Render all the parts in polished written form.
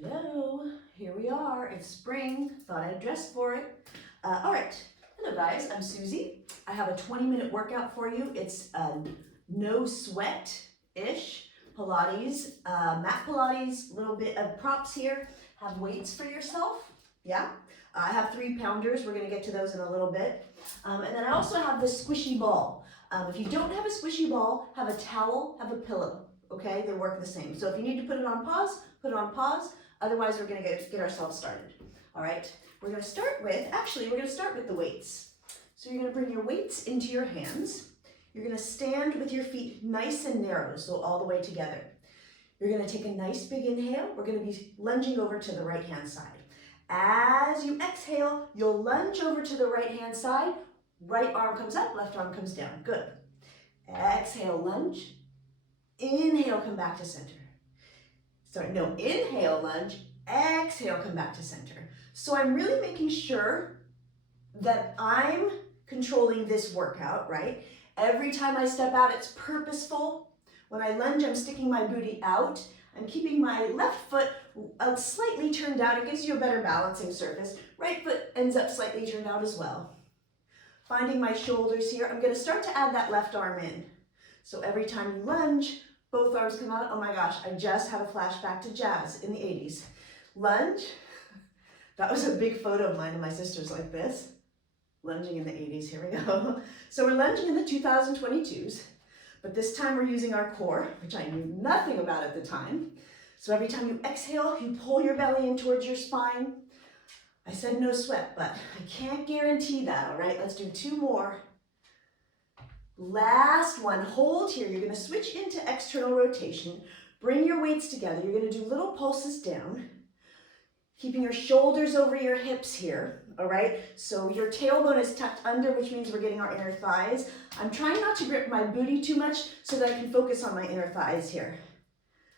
Hello, here we are. It's spring. Thought I'd dress for it. All right. Hello, guys. I'm Susie. I have a 20-minute workout for you. It's no sweat-ish Pilates, mat Pilates, a little bit of props here. Have weights for yourself. Yeah. I have 3-pounders. We're going to get to those in a little bit. And then I also have this squishy ball. If you don't have a squishy ball, have a towel, have a pillow. Okay, they work the same. So if you need to put it on pause, put it on pause. Otherwise, we're going to get ourselves started. All right, we're going to start with the weights. So you're going to bring your weights into your hands. You're going to stand with your feet nice and narrow, so all the way together. You're going to take a nice big inhale. We're going to be lunging over to the right-hand side. As you exhale, you'll lunge over to the right-hand side. Right arm comes up, left arm comes down. Good. Exhale, lunge. Inhale, come back to center. Inhale, lunge. Exhale, come back to center. So I'm really making sure that I'm controlling this workout, right? Every time I step out, it's purposeful. When I lunge, I'm sticking my booty out. I'm keeping my left foot slightly turned out. It gives you a better balancing surface. Right foot ends up slightly turned out as well. Finding my shoulders here. I'm going to start to add that left arm in. So every time you lunge, both arms come out. Oh my gosh, I just had a flashback to jazz in the 80s. Lunge. That was a big photo of mine and my sister's like this. Lunging in the 80s, here we go. So we're lunging in the 2022s, but this time we're using our core, which I knew nothing about at the time. So every time you exhale, you pull your belly in towards your spine. I said no sweat, but I can't guarantee that, all right? Let's do 2 more. Last one, hold here. You're gonna switch into external rotation. Bring your weights together. You're gonna do little pulses down, keeping your shoulders over your hips here, all right? So your tailbone is tucked under, which means we're getting our inner thighs. I'm trying not to grip my booty too much so that I can focus on my inner thighs here.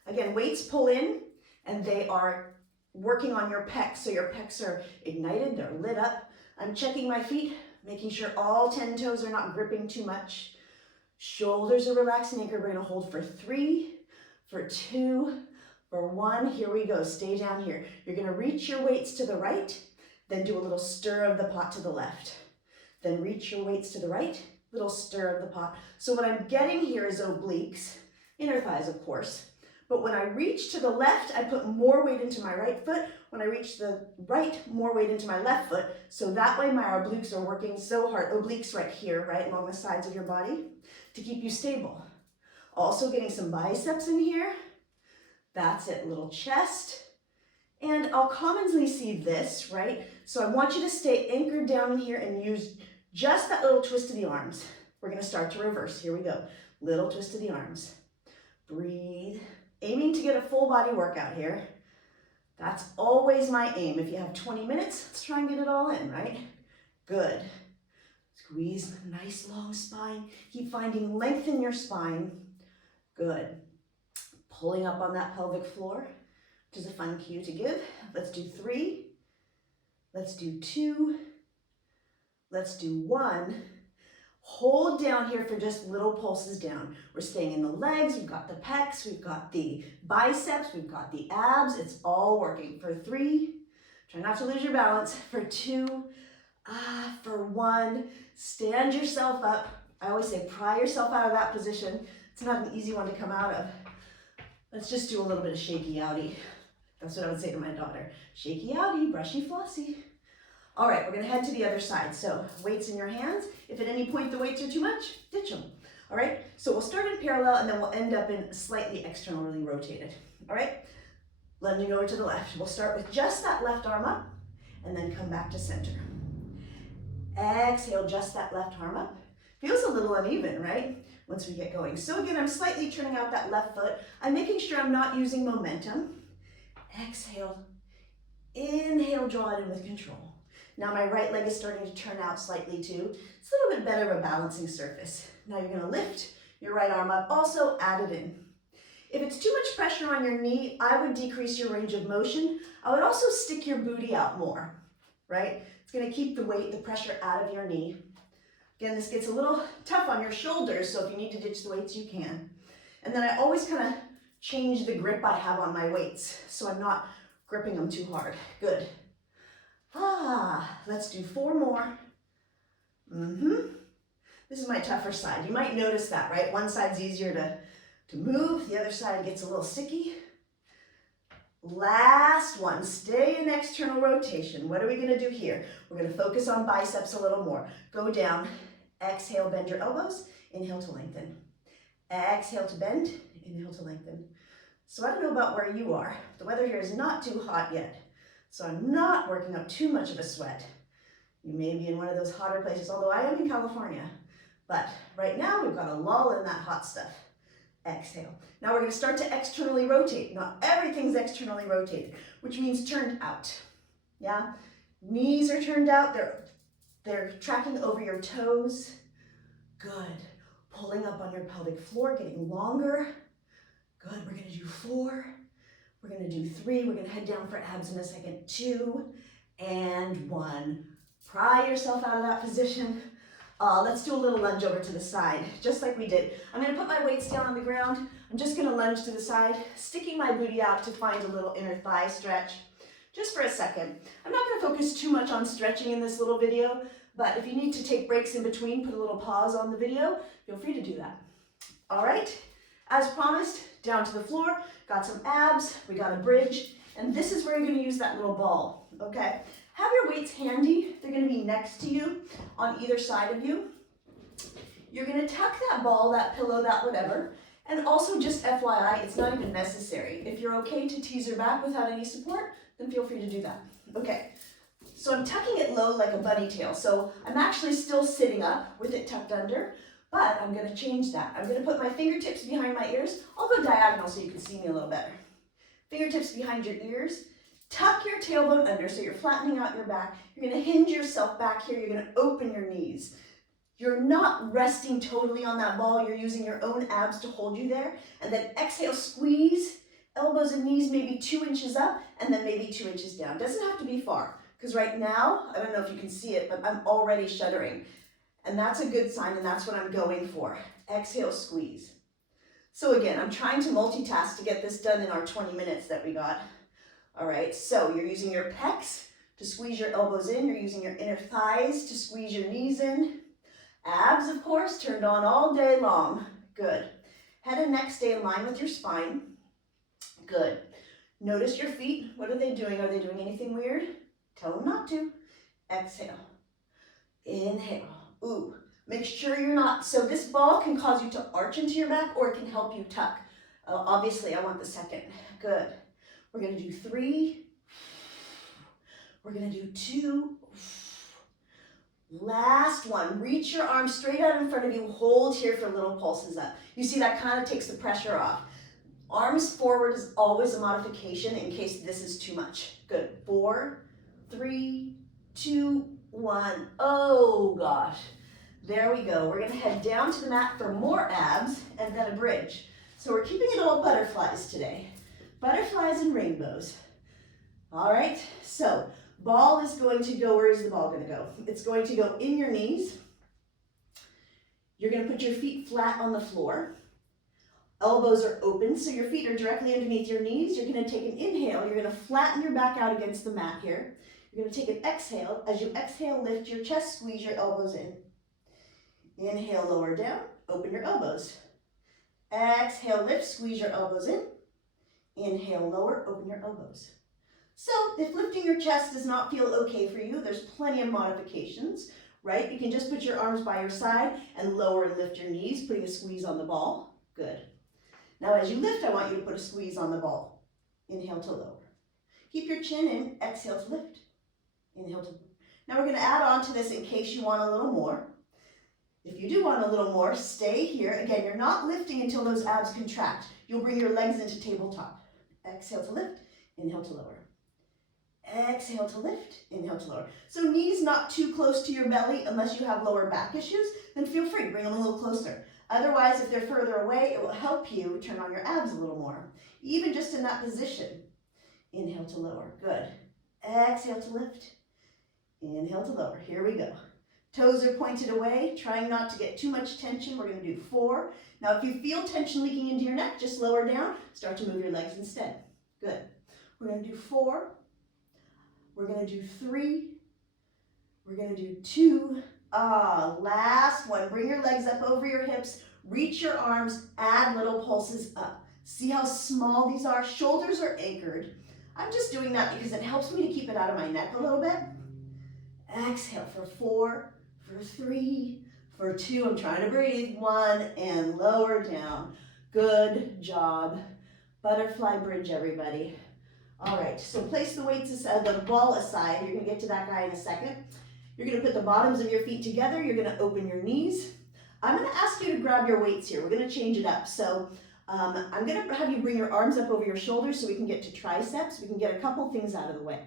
Again, weights pull in, and they are working on your pecs. So your pecs are ignited, they're lit up. I'm checking my feet, making sure all 10 toes are not gripping too much. Shoulders are relaxed and anchored. We're gonna hold for 3, for 2, for 1. Here we go, stay down here. You're gonna reach your weights to the right, then do a little stir of the pot to the left. Then reach your weights to the right, little stir of the pot. So what I'm getting here is obliques, inner thighs of course. But when I reach to the left, I put more weight into my right foot. When I reach the right, more weight into my left foot. So that way my obliques are working so hard. Obliques right here, right along the sides of your body to keep you stable. Also getting some biceps in here. That's it, little chest. And I'll commonly see this, right? So I want you to stay anchored down in here and use just that little twist of the arms. We're gonna start to reverse. Here we go. Little twist of the arms. Breathe. Aiming to get a full body workout here. That's always my aim. If you have 20 minutes, let's try and get it all in, right? Good. Squeeze a nice long spine. Keep finding length in your spine. Good. Pulling up on that pelvic floor, which is a fun cue to give. Let's do 3. Let's do 2. Let's do 1. Hold down here for just little pulses down. We're staying in the legs, we've got the pecs, we've got the biceps, we've got the abs. It's all working. For 3, try not to lose your balance. For 2, for 1, stand yourself up. I always say pry yourself out of that position. It's not an easy one to come out of. Let's just do a little bit of shaky outie. That's what I would say to my daughter. Shaky outie, brushy flossy. All right, we're gonna head to the other side. So weights in your hands. If at any point the weights are too much, ditch them. All right, so we'll start in parallel and then we'll end up in slightly externally rotated. All right, lunging over to the left. We'll start with just that left arm up and then come back to center. Exhale, just that left arm up. Feels a little uneven, right? Once we get going. So again, I'm slightly turning out that left foot. I'm making sure I'm not using momentum. Exhale, inhale, draw it in with control. Now my right leg is starting to turn out slightly too. It's a little bit better of a balancing surface. Now you're gonna lift your right arm up, also add it in. If it's too much pressure on your knee, I would decrease your range of motion. I would also stick your booty out more, right? It's gonna keep the weight, the pressure out of your knee. Again, this gets a little tough on your shoulders, so if you need to ditch the weights, you can. And then I always kind of change the grip I have on my weights, so I'm not gripping them too hard. Good. Let's do 4 more. This is my tougher side. You might notice that, right? One side's easier to move. The other side gets a little sticky. Last one. Stay in external rotation. What are we going to do here? We're going to focus on biceps a little more. Go down. Exhale, bend your elbows. Inhale to lengthen. Exhale to bend. Inhale to lengthen. So I don't know about where you are. The weather here is not too hot yet. So I'm not working up too much of a sweat. You may be in one of those hotter places, although I am in California. But right now we've got a lull in that hot stuff. Exhale. Now we're going to start to externally rotate. Not everything's externally rotated, which means turned out. Yeah? Knees are turned out. They're tracking over your toes. Good. Pulling up on your pelvic floor, getting longer. Good. We're going to do 4. We're going to do 3. We're going to head down for abs in a second. 2 and 1. Pry yourself out of that position. Let's do a little lunge over to the side, just like we did. I'm going to put my weights down on the ground. I'm just going to lunge to the side, sticking my booty out to find a little inner thigh stretch, just for a second. I'm not going to focus too much on stretching in this little video, but if you need to take breaks in between, put a little pause on the video, feel free to do that. All right, as promised, down to the floor, got some abs, we got a bridge, and this is where you're going to use that little ball, okay? Have your weights handy. They're going to be next to you on either side of you. You're going to tuck that ball, that pillow, that whatever. And also just FYI, it's not even necessary. If you're okay to tease your back without any support, then feel free to do that. Okay, so I'm tucking it low like a bunny tail. So I'm actually still sitting up with it tucked under, but I'm going to change that. I'm going to put my fingertips behind my ears. I'll go diagonal so you can see me a little better. Fingertips behind your ears. Tuck your tailbone under so you're flattening out your back. You're going to hinge yourself back here. You're going to open your knees. You're not resting totally on that ball. You're using your own abs to hold you there. And then exhale, squeeze. Elbows and knees maybe 2 inches up and then maybe 2 inches down. Doesn't have to be far because right now, I don't know if you can see it, but I'm already shuddering. And that's a good sign and that's what I'm going for. Exhale, squeeze. So again, I'm trying to multitask to get this done in our 20 minutes that we got. All right, so you're using your pecs to squeeze your elbows in. You're using your inner thighs to squeeze your knees in. Abs, of course, turned on all day long. Good. Head and neck stay in line with your spine. Good. Notice your feet. What are they doing? Are they doing anything weird? Tell them not to. Exhale. Inhale. Ooh. Make sure you're not. So this ball can cause you to arch into your back or it can help you tuck. Obviously, I want the second. Good. We're going to do 3. We're going to do 2. Last one. Reach your arms straight out in front of you. Hold here for little pulses up. You see that kind of takes the pressure off. Arms forward is always a modification in case this is too much. Good. 4, 3, 2, 1. Oh gosh. There we go. We're going to head down to the mat for more abs and then a bridge. So we're keeping it all butterflies today. Butterflies and rainbows. All right, so ball is going to go, where is the ball going to go? It's going to go in your knees. You're going to put your feet flat on the floor. Elbows are open, so your feet are directly underneath your knees. You're going to take an inhale. You're going to flatten your back out against the mat here. You're going to take an exhale. As you exhale, lift your chest, squeeze your elbows in. Inhale, lower down, open your elbows. Exhale, lift, squeeze your elbows in. Inhale, lower, open your elbows. So if lifting your chest does not feel okay for you, there's plenty of modifications, right? You can just put your arms by your side and lower and lift your knees, putting a squeeze on the ball. Good. Now as you lift, I want you to put a squeeze on the ball. Inhale to lower. Keep your chin in, exhale to lift. Inhale to lower. Now we're going to add on to this in case you want a little more. If you do want a little more, stay here. Again, you're not lifting until those abs contract. You'll bring your legs into tabletop. Exhale to lift, inhale to lower. Exhale to lift, inhale to lower. So knees not too close to your belly unless you have lower back issues, then feel free, bring them a little closer. Otherwise, if they're further away, it will help you turn on your abs a little more, even just in that position. Inhale to lower, good. Exhale to lift, inhale to lower. Here we go. Toes are pointed away, trying not to get too much tension. We're going to do 4. Now, if you feel tension leaking into your neck, just lower down. Start to move your legs instead. Good. We're going to do 4. We're going to do 3. We're going to do 2. Last one. Bring your legs up over your hips. Reach your arms. Add little pulses up. See how small these are? Shoulders are anchored. I'm just doing that because it helps me to keep it out of my neck a little bit. Exhale for 4, for 3, for 2. I'm trying to breathe. 1, and lower down. Good job. Butterfly bridge, everybody. All right, so place the weights aside, the ball aside. You're going to get to that guy in a second. You're going to put the bottoms of your feet together. You're going to open your knees. I'm going to ask you to grab your weights here. We're going to change it up. So I'm going to have you bring your arms up over your shoulders so we can get to triceps. We can get a couple things out of the way.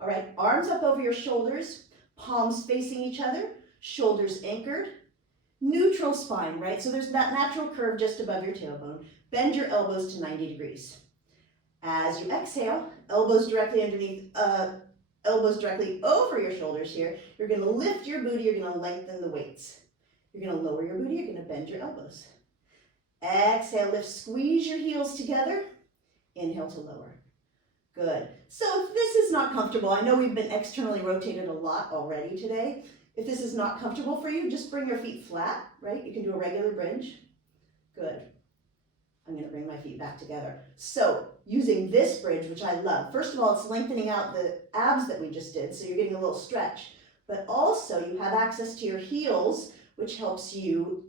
All right, arms up over your shoulders, palms facing each other, shoulders anchored, neutral spine, right? So there's that natural curve just above your tailbone. Bend your elbows to 90 degrees. As you exhale, elbows directly underneath, elbows directly over your shoulders here. You're going to lift your booty. You're going to lengthen the weights. You're going to lower your booty. You're going to bend your elbows. Exhale, lift, squeeze your heels together. Inhale to lower. Good. So if this is not comfortable, I know we've been externally rotated a lot already today. If this is not comfortable for you, just bring your feet flat, right? You can do a regular bridge. Good. I'm going to bring my feet back together. So using this bridge, which I love, first of all, it's lengthening out the abs that we just did, so you're getting a little stretch. But also you have access to your heels, which helps you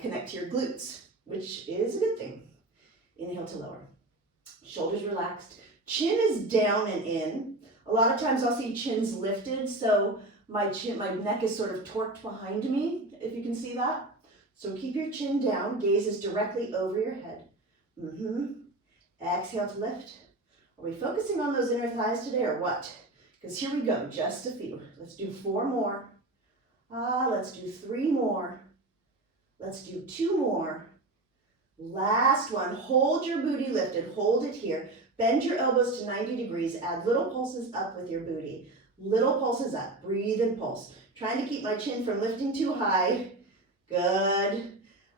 connect to your glutes, which is a good thing. Inhale to lower. Shoulders relaxed. Chin is down and in. A lot of times I'll see chins lifted, so my neck is sort of torqued behind me, if you can see that. So keep your chin down, gaze is directly over your head. Exhale to lift. Are we focusing on those inner thighs today or what? Because here we go, just a few. Let's do 4 more. Let's do 3 more. Let's do 2 more. Last one, hold your booty lifted, hold it here. Bend your elbows to 90 degrees, add little pulses up with your booty. Little pulses up, breathe and pulse. Trying to keep my chin from lifting too high. Good.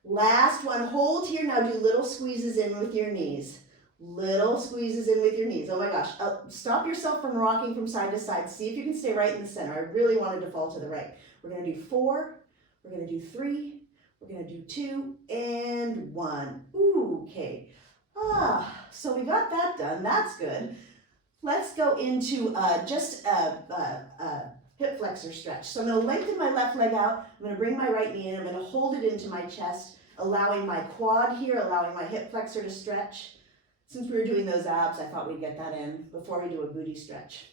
Last one, hold here, now do little squeezes in with your knees. Little squeezes in with your knees. Oh my gosh, stop yourself from rocking from side to side. See if you can stay right in the center. I really wanted to fall to the right. We're gonna do 4, we're gonna do 3, we're going to do 2 and 1. Ooh, okay. So we got that done. That's good. Let's go into just a hip flexor stretch. So I'm going to lengthen my left leg out. I'm going to bring my right knee in. I'm going to hold it into my chest, allowing my quad here, allowing my hip flexor to stretch. Since we were doing those abs, I thought we'd get that in before we do a booty stretch.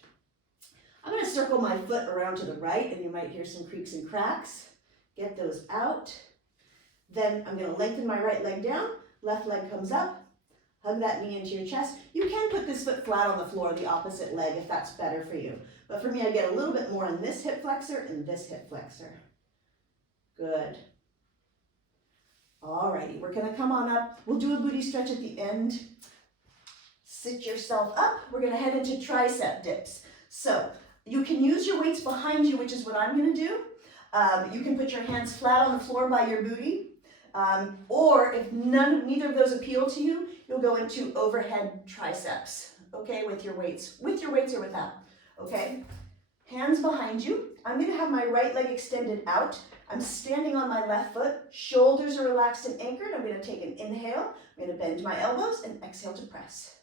I'm going to circle my foot around to the right, and you might hear some creaks and cracks. Get those out. Then I'm going to lengthen my right leg down, left leg comes up, hug that knee into your chest. You can put this foot flat on the floor, the opposite leg, if that's better for you. But for me, I get a little bit more in this hip flexor and this hip flexor. Good. Alrighty, we're going to come on up. We'll do a booty stretch at the end. Sit yourself up. We're going to head into tricep dips. So you can use your weights behind you, which is what I'm going to do. You can put your hands flat on the floor by your booty. Or if neither of those appeal to you, you'll go into overhead triceps, okay, with your weights or without, okay? Hands behind you. I'm going to have my right leg extended out. I'm standing on my left foot. Shoulders are relaxed and anchored. I'm going to take an inhale. I'm going to bend my elbows and exhale to press.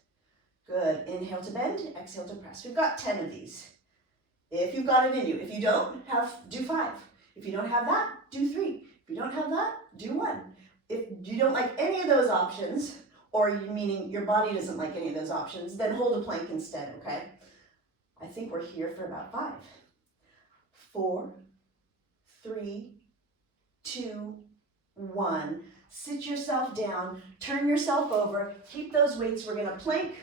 Good. Inhale to bend, exhale to press. We've got 10 of these. If you've got it in you. If you don't, do 5. If you don't have that, do 3. If you don't have that, do 1. If you don't like any of those options, or meaning your body doesn't like any of those options, then hold a plank instead, okay? I think we're here for about 5. 4, 3, 2, 1. Sit yourself down, turn yourself over, keep those weights. We're gonna plank.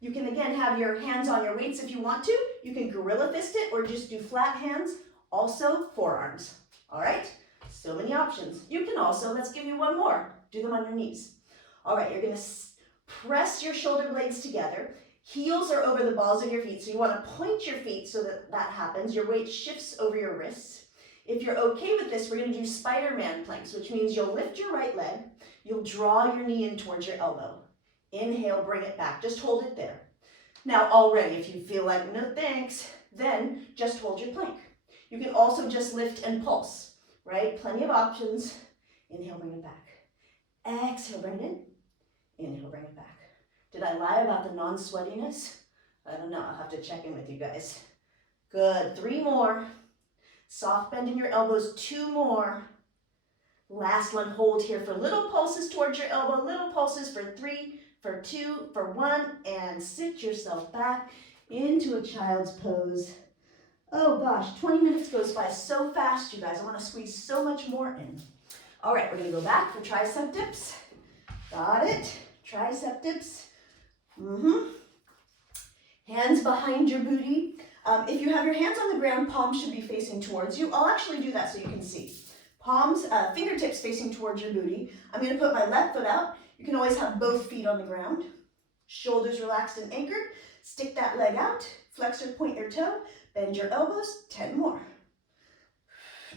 You can again have your hands on your weights if you want to. You can gorilla fist it or just do flat hands. Also forearms, all right? So many options. You can also, let's give you one more. Do them on your knees. All right, you're gonna press your shoulder blades together. Heels are over the balls of your feet, so you wanna point your feet so that that happens. Your weight shifts over your wrists. If you're okay with this, we're gonna do Spiderman planks, which means you'll lift your right leg, you'll draw your knee in towards your elbow. Inhale, bring it back, just hold it there. Now already, if you feel like, no thanks, then just hold your plank. You can also just lift and pulse, right? Plenty of options. Inhale, bring it back. Exhale, bring it in. Inhale, bring it back. Did I lie about the non-sweatiness? I don't know, I'll have to check in with you guys. Good, 3 more. Soft bend in your elbows, 2 more. Last one, hold here for little pulses towards your elbow, little pulses for 3, for 2, for 1, and sit yourself back into a child's pose. Oh gosh, 20 minutes goes by so fast, you guys. I want to squeeze so much more in. All right, we're going to go back for tricep dips. Got it. Tricep dips. Hands behind your booty. If you have your hands on the ground, palms should be facing towards you. I'll actually do that so you can see. Palms, fingertips facing towards your booty. I'm going to put my left foot out. You can always have both feet on the ground. Shoulders relaxed and anchored. Stick that leg out. Flexor, point your toe. Bend your elbows. 10 more.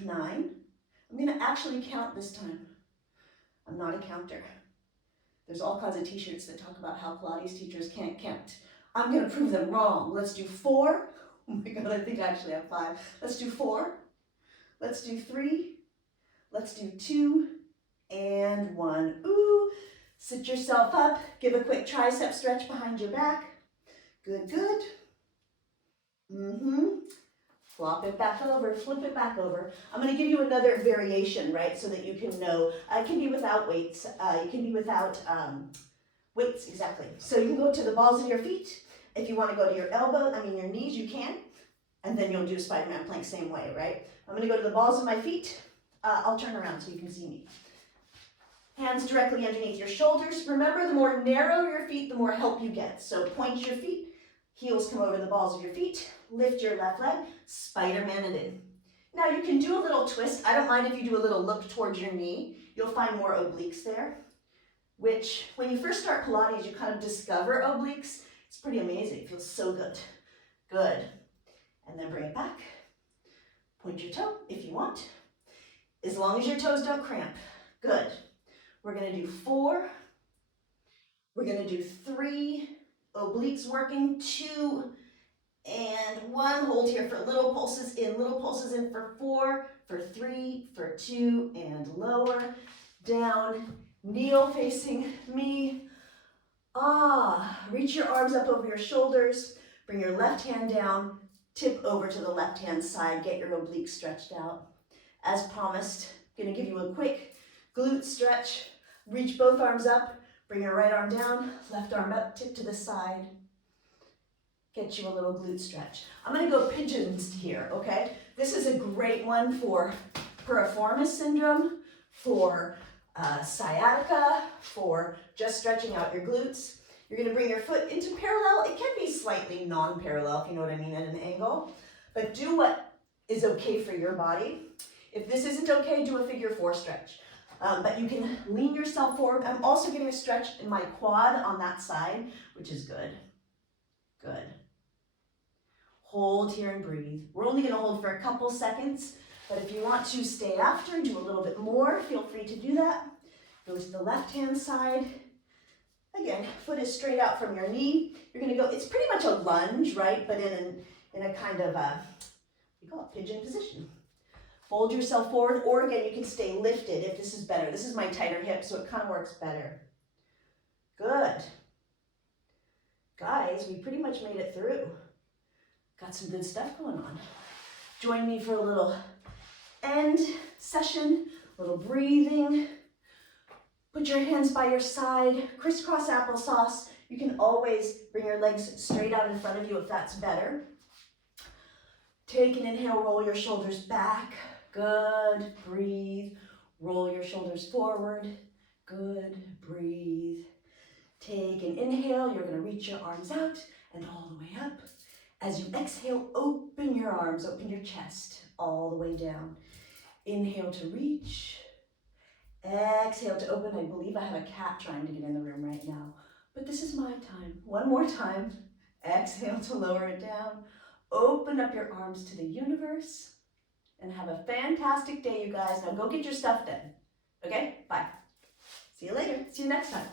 9. I'm going to actually count this time. I'm not a counter. There's all kinds of t-shirts that talk about how Pilates teachers can't count. I'm going to prove them wrong. Let's do 4. Oh my God, I think I actually have 5. Let's do 4. Let's do 3. Let's do 2 and 1. Ooh. Sit yourself up. Give a quick tricep stretch behind your back. Good, good. Flop it back over, flip it back over. I'm going to give you another variation, right, so that you can know. It can be without weights. It can be without weights, exactly. So you can go to the balls of your feet. If you want to go to your your knees, you can. And then you'll do Spiderman Plank same way, right? I'm going to go to the balls of my feet. I'll turn around so you can see me. Hands directly underneath your shoulders. Remember, the more narrow your feet, the more help you get. So point your feet. Heels come over the balls of your feet. Lift your left leg. Spider-Man it in. Now you can do a little twist. I don't mind if you do a little look towards your knee. You'll find more obliques there, which when you first start Pilates, you kind of discover obliques. It's pretty amazing. It feels so good. Good. And then bring it back. Point your toe if you want, as long as your toes don't cramp. Good. We're going to do 4. We're going to do 3. Obliques working. 2 and 1. Hold here for little pulses in for 4, for 3, for 2, and lower, down, kneel facing me. Reach your arms up over your shoulders. Bring your left hand down. Tip over to the left hand side. Get your obliques stretched out. As promised, I'm going to give you a quick glute stretch. Reach both arms up. Bring your right arm down. Left arm up. Tip to the side. Get you a little glute stretch. I'm going to go pigeons here, okay? This is a great one for piriformis syndrome, for sciatica, for just stretching out your glutes. You're going to bring your foot into parallel. It can be slightly non-parallel, if you know what I mean, at an angle. But do what is okay for your body. If this isn't okay, do a figure 4 stretch. But you can lean yourself forward. I'm also getting a stretch in my quad on that side, which is good. Good. Hold here and breathe. We're only going to hold for a couple seconds, but if you want to stay after and do a little bit more, feel free to do that. Go to the left-hand side. Again, foot is straight out from your knee. You're going to go, it's pretty much a lunge, right? But in a kind of we call it pigeon position. Fold yourself forward, or again, you can stay lifted if this is better. This is my tighter hip, so it kind of works better. Good. Guys, we pretty much made it through. Got some good stuff going on. Join me for a little end session, a little breathing. Put your hands by your side, crisscross applesauce. You can always bring your legs straight out in front of you if that's better. Take an inhale, roll your shoulders back. Good, breathe. Roll your shoulders forward. Good, breathe. Take an inhale, you're gonna reach your arms out and all the way up. As you exhale, open your arms, open your chest all the way down. Inhale to reach. Exhale to open. I believe I have a cat trying to get in the room right now, but this is my time. One more time. Exhale to lower it down. Open up your arms to the universe and have a fantastic day, you guys. Now go get your stuff done. Okay? Bye. See you later. See you next time.